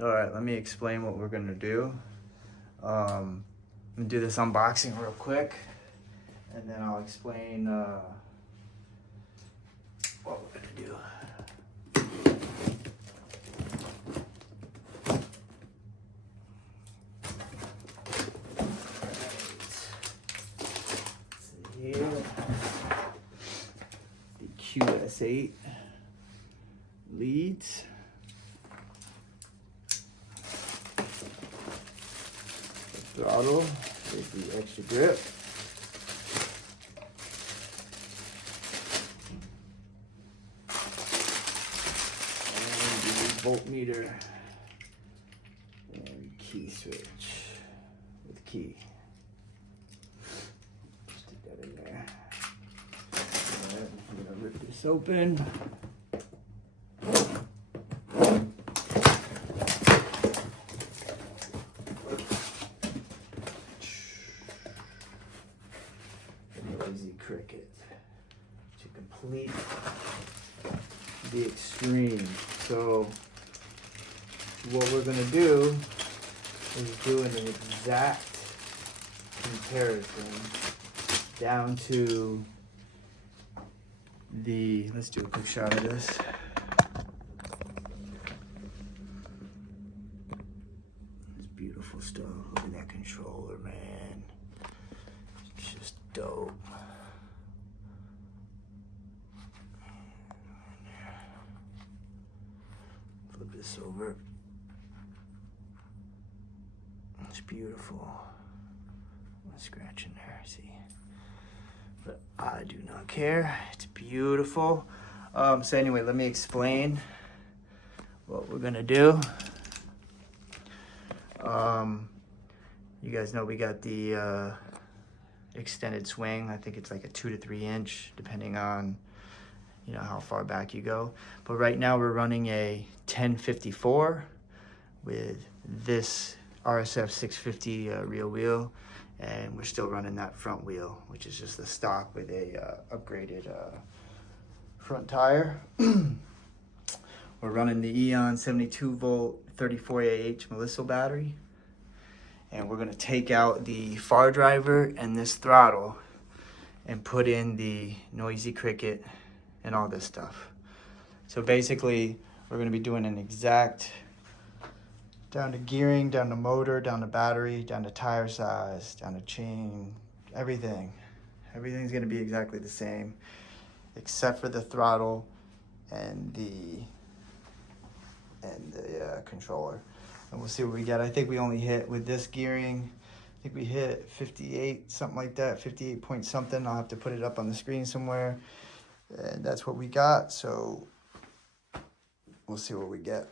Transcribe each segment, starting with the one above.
All right, let me explain what we're gonna do. I'm gonna do this unboxing real quick, and then I'll explain what we're gonna do. Here, the QS8 leads. Throttle with the extra grip. And the voltmeter and key switch with key. Stick that in there. And I'm gonna rip this open. Cricket to complete the extreme. So what we're going to do is do an exact comparison down to the, let's do a quick shot of this. It's beautiful stuff. Look at that controller, man. It's just dope. Flip this over. It's beautiful. I'm scratching there, see? But I do not care. It's beautiful. So anyway, let me explain what we're gonna do. You guys know we got the extended swing. I think it's like a 2 to 3 inch, depending on how far back you go. But right now we're running a 1054 with this RSF 650 rear wheel, and we're still running that front wheel, which is just the stock with a upgraded front tire. We're running the Eon 72 volt 34AH Melissa battery, and we're gonna take out the far driver and this throttle and put in the noisy cricket and all this stuff. So basically, we're gonna be doing an exact, down to gearing, down to motor, down to battery, down to tire size, down to chain, everything. Everything's gonna be exactly the same, except for the throttle and the controller. And we'll see what we get. I think we only hit, with this gearing, I think we hit 58, something like that, 58 point something. I'll have to put it up on the screen somewhere. And that's what we got, so we'll see what we get.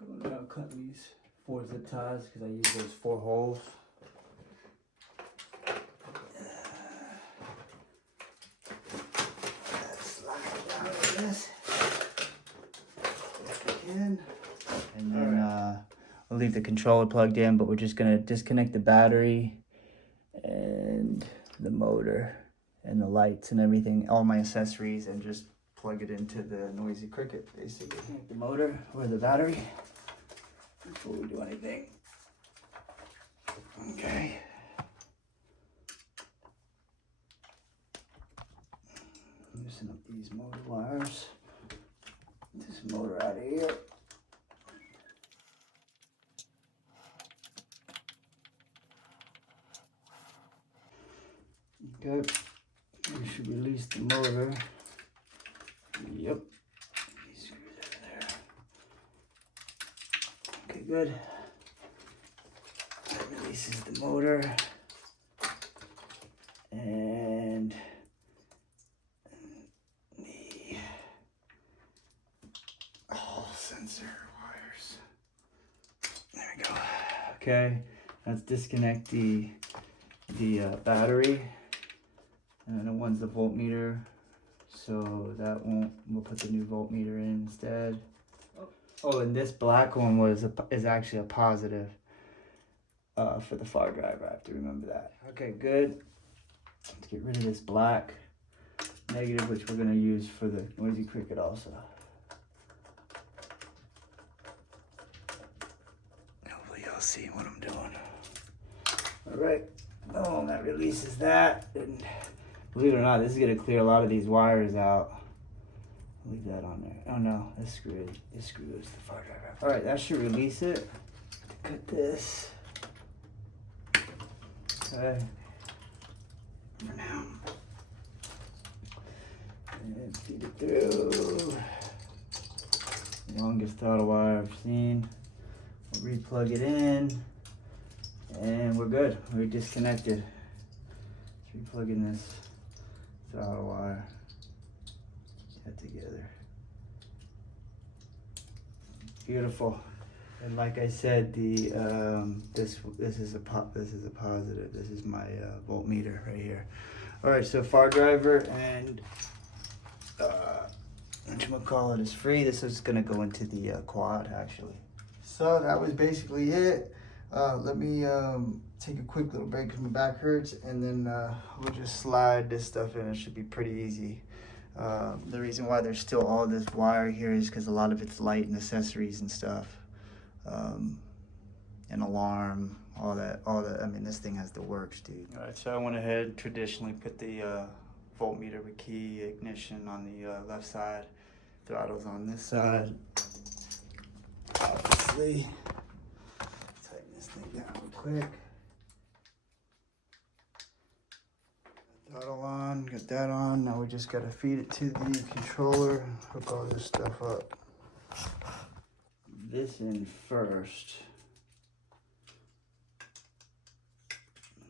I'm gonna cut these 4 zip ties because I use those 4 holes. Slide down with this if we can. And then we'll leave the controller plugged in, but we're just gonna disconnect the battery and the motor and the lights and everything, all my accessories, and just plug it into the noisy cricket, basically. The motor or the battery before we do anything. Okay. Loosen up these motor wires. This motor out of here. Okay. We should release the motor. Yep. Screw that there. Okay, good. That releases the motor. And the Hall sensor wires. There we go. Okay, let's disconnect the battery. And then one's the voltmeter, so that won't, we'll put the new voltmeter in instead. Oh, and this black one is actually a positive for the far driver. I have to remember that. Okay, good. Let's get rid of this black negative, which we're going to use for the noisy cricket also. see what I'm doing. All right, boom, that releases that. And believe it or not, this is gonna clear a lot of these wires out. Leave that on there. Oh no, this screw is the far driver. All right, that should release it. Cut this. Okay. For now. And feed it through. Longest throttle wire I've seen. We'll re-plug it in. And we're good. We're disconnected. Let's re-plug in this throttle wire. Get together. Beautiful. And like I said, the this is a positive. This is my voltmeter right here. All right, so far driver and whatchamacallit is free. This is gonna go into the quad actually. So that was basically it. Let me take a quick little break because my back hurts, and then we'll just slide this stuff in. It should be pretty easy. The reason why there's still all this wire here is because a lot of it's light and accessories and stuff. An alarm, all that. I mean, this thing has the works, dude. All right, so I went ahead, traditionally put the voltmeter with key ignition on the left side, throttles on this side. Obviously, tighten this thing down real quick. Throttle on, got that on. Now we just gotta feed it to the controller, hook all this stuff up. This in first,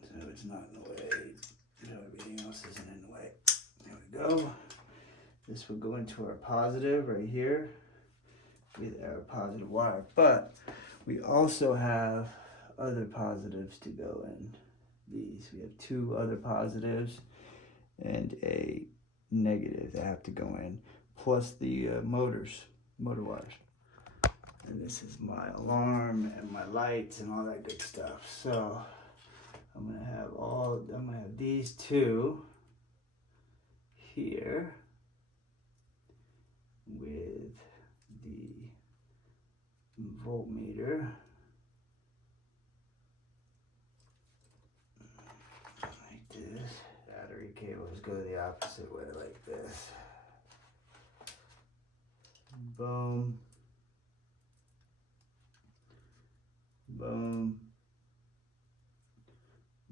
so it's not in the way, so everything else isn't in the way. There we go. This will go into our positive right here with our positive wire, but we also have other positives to go in these. We have two other positives and a negative that have to go in, plus the motor wires. And this is my alarm and my lights and all that good stuff. So I'm gonna have these two here with the voltmeter. Like this. Battery cables go the opposite way like this. Boom. Boom.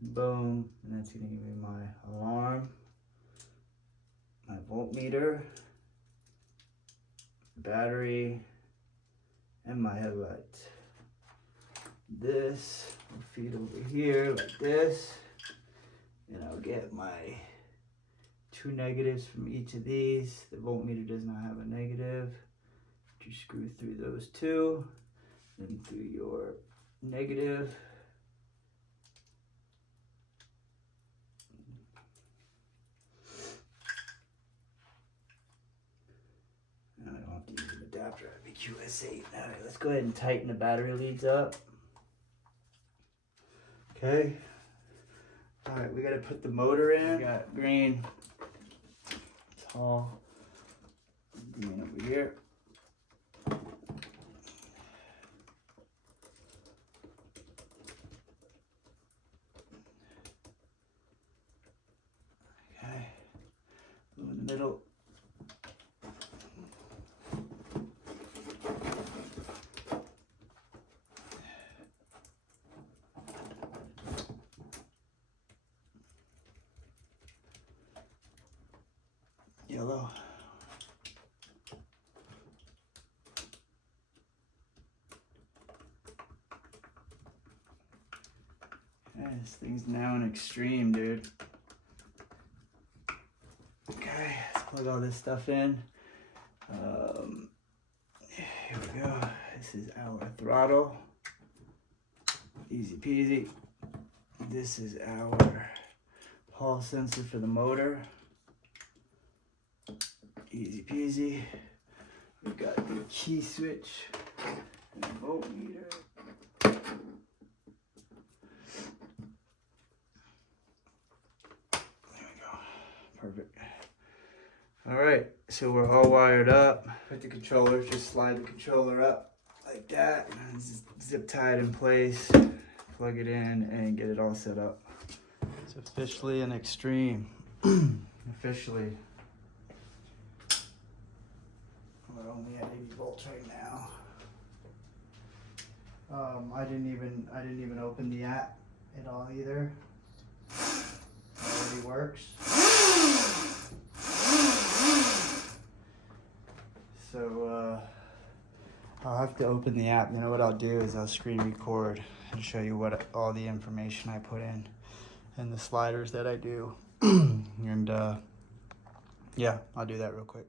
Boom. And that's gonna give me my alarm, my voltmeter, battery, and my headlight. This will feed over here like this, and I'll get my two negatives from each of these. The voltmeter does not have a negative. You screw through those two, then through your negative. Now I don't have to use an adapter, it'd be QS8. All right, let's go ahead and tighten the battery leads up. Okay. All right, we gotta put the motor in. We got green, tall, green over here. Okay, blue in the middle. Yellow. Okay, this thing's now an extreme, dude. Okay, let's plug all this stuff in. Here we go. This is our throttle. Easy peasy. This is our Hall sensor for the motor. Easy peasy. We've got the key switch and the voltmeter. There we go. Perfect. All right, so we're all wired up. Put the controller, just slide the controller up like that, and zip tie it in place, plug it in, and get it all set up. It's officially an Extreme. Officially. We're only at 80 volts right now. I didn't even open the app at all either. It already works. So I'll have to open the app. You know what I'll do is I'll screen record and show you what all the information I put in and the sliders that I do. And yeah, I'll do that real quick.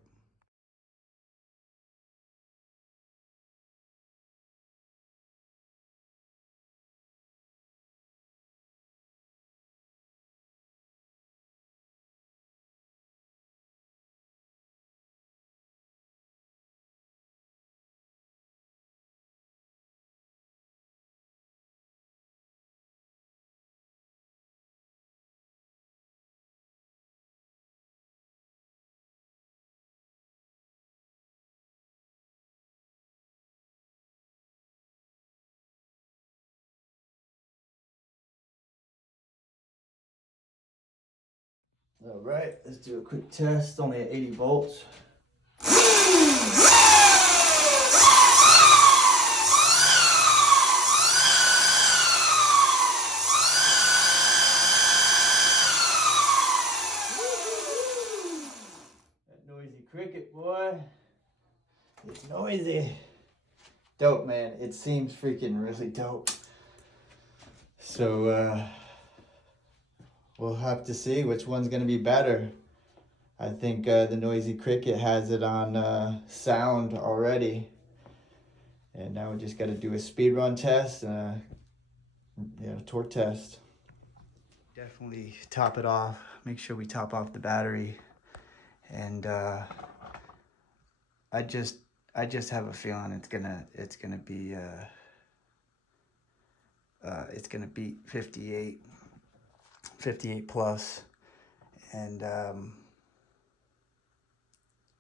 All right, let's do a quick test, only at 80 volts. That noisy cricket, boy. It's noisy. Dope, man. It seems freaking really dope. So, we'll have to see which one's going to be better. I think the Noisy Cricket has it on sound already. And now we just got to do a speed run test and a torque test. Definitely top it off. Make sure we top off the battery. And I just have a feeling it's gonna beat 58 plus, and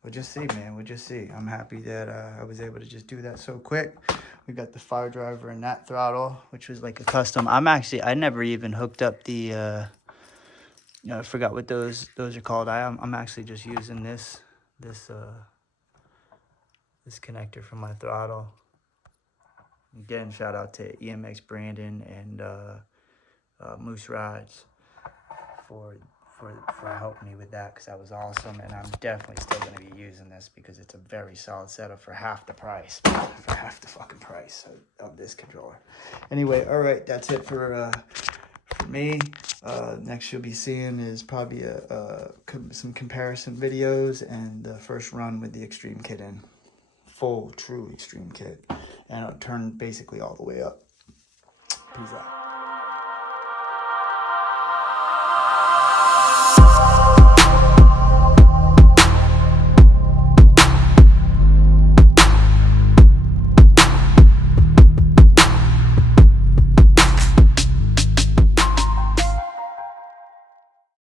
we'll just see, man. We'll just see. I'm happy that I was able to just do that so quick. We got the fire driver and that throttle, which was like a custom. I never even hooked up the I forgot what those are called. I'm actually just using this connector for my throttle. Again, shout out to EMX Brandon and Moose Rides for helping me with that, because that was awesome. And I'm definitely still going to be using this because it's a very solid setup for half the price, for half the fucking price of this controller. Anyway, all right, that's it for me. Next you'll be seeing is probably some comparison videos and the first run with the Extreme kit in. Full, true Extreme kit. And I'll turn basically all the way up. Peace out.